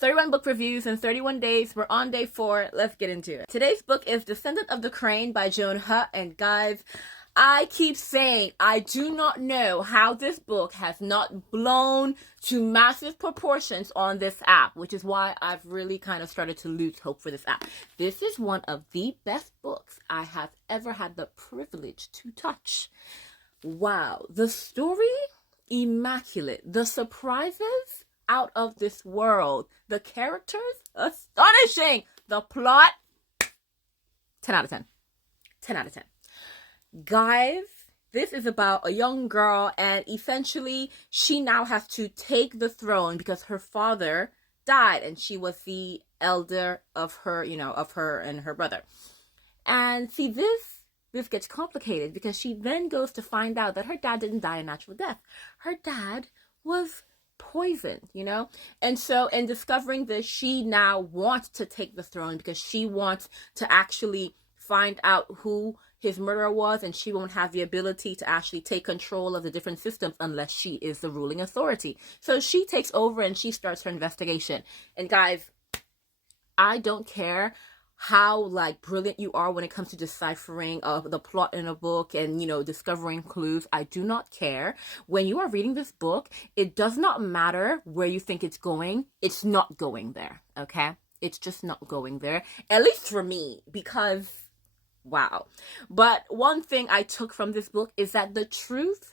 31 book reviews in 31 days. We're on day 4. Let's get into it. Today's book is Descendant of the Crane by Joan Hutt. And guys, I keep saying I do not know how this book has not blown to massive proportions on this app, which is why I've really kind of started to lose hope for this app. This is one of the best books I have ever had the privilege to touch. Wow. The story, immaculate. The surprises, out of this world. The characters, astonishing. The plot, 10 out of 10. 10 out of 10. Guys, this is about a young girl, and essentially she now has to take the throne because her father died, and she was the elder of her, of her and her brother. And see, this gets complicated because she then goes to find out that her dad didn't die a natural death. Her dad was poisoned, and so in discovering this, she now wants to take the throne because she wants to actually find out who his murderer was, and she won't have the ability to actually take control of the different systems unless she is the ruling authority. So she takes over and she starts her investigation. And guys, I don't care how brilliant you are when it comes to deciphering the plot in a book and discovering clues. I do not care. When you are reading this book, it does not matter where you think it's going. It's not going there. Okay, it's just not going there, at least for me, because wow. But one thing I took from this book is that the truth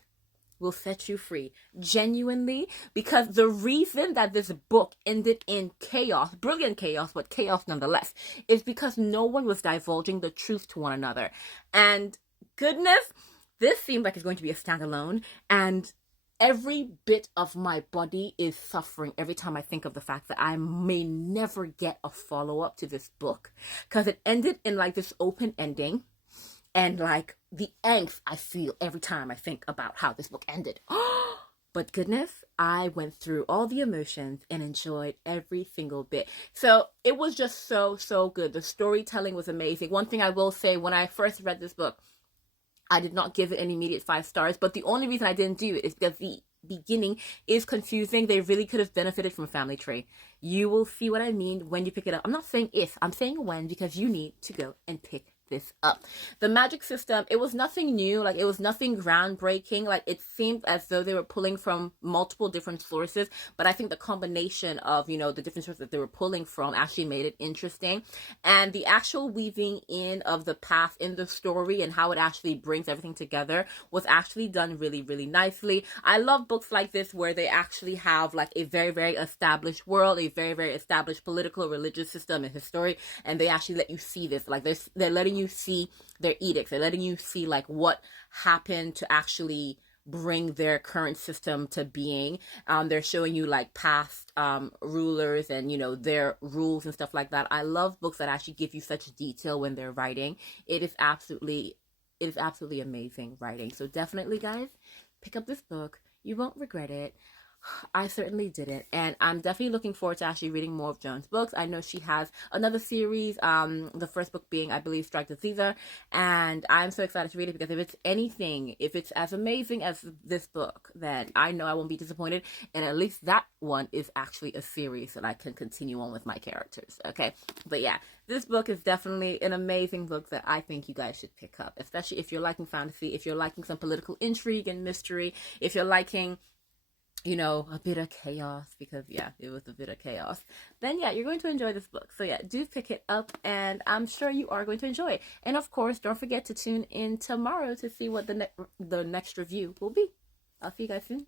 will set you free, genuinely, because the reason that this book ended in chaos, brilliant chaos, but chaos nonetheless, is because no one was divulging the truth to one another. And goodness, this seemed like it's going to be a standalone, and every bit of my body is suffering every time I think of the fact that I may never get a follow-up to this book, because it ended in this open ending. And the angst I feel every time I think about how this book ended. But goodness, I went through all the emotions and enjoyed every single bit. So it was just so good. The storytelling was amazing. One thing I will say, when I first read this book, I did not give it an immediate 5 stars. But the only reason I didn't do it is because the beginning is confusing. They really could have benefited from a family tree. You will see what I mean when you pick it up. I'm not saying if, I'm saying when, because you need to go and pick this up. The magic system, it was nothing new, it was nothing groundbreaking. It seemed as though they were pulling from multiple different sources, but I think the combination of the different sources that they were pulling from actually made it interesting. And the actual weaving in of the past in the story and how it actually brings everything together was actually done really nicely. I love books like this where they actually have a very established world, a very established political, religious system and history, and they actually let you see this. They're letting you see their edicts. They're letting you see what happened to actually bring their current system to being. They're showing you past rulers and their rules and stuff like that. I love books that actually give you such detail when they're writing. It is absolutely amazing writing. So definitely, guys, pick up this book. You won't regret it. I certainly didn't, and I'm definitely looking forward to actually reading more of Joan's books. I know she has another series, the first book being, I believe, Strike the Caesar, and I'm so excited to read it because if it's as amazing as this book, then I know I won't be disappointed, and at least that one is actually a series that I can continue on with my characters, okay? But yeah, this book is definitely an amazing book that I think you guys should pick up, especially if you're liking fantasy, if you're liking some political intrigue and mystery, if you're liking a bit of chaos, because yeah, it was a bit of chaos, then yeah, you're going to enjoy this book. So yeah, do pick it up, and I'm sure you are going to enjoy it. And of course, don't forget to tune in tomorrow to see what the next review will be. I'll see you guys soon.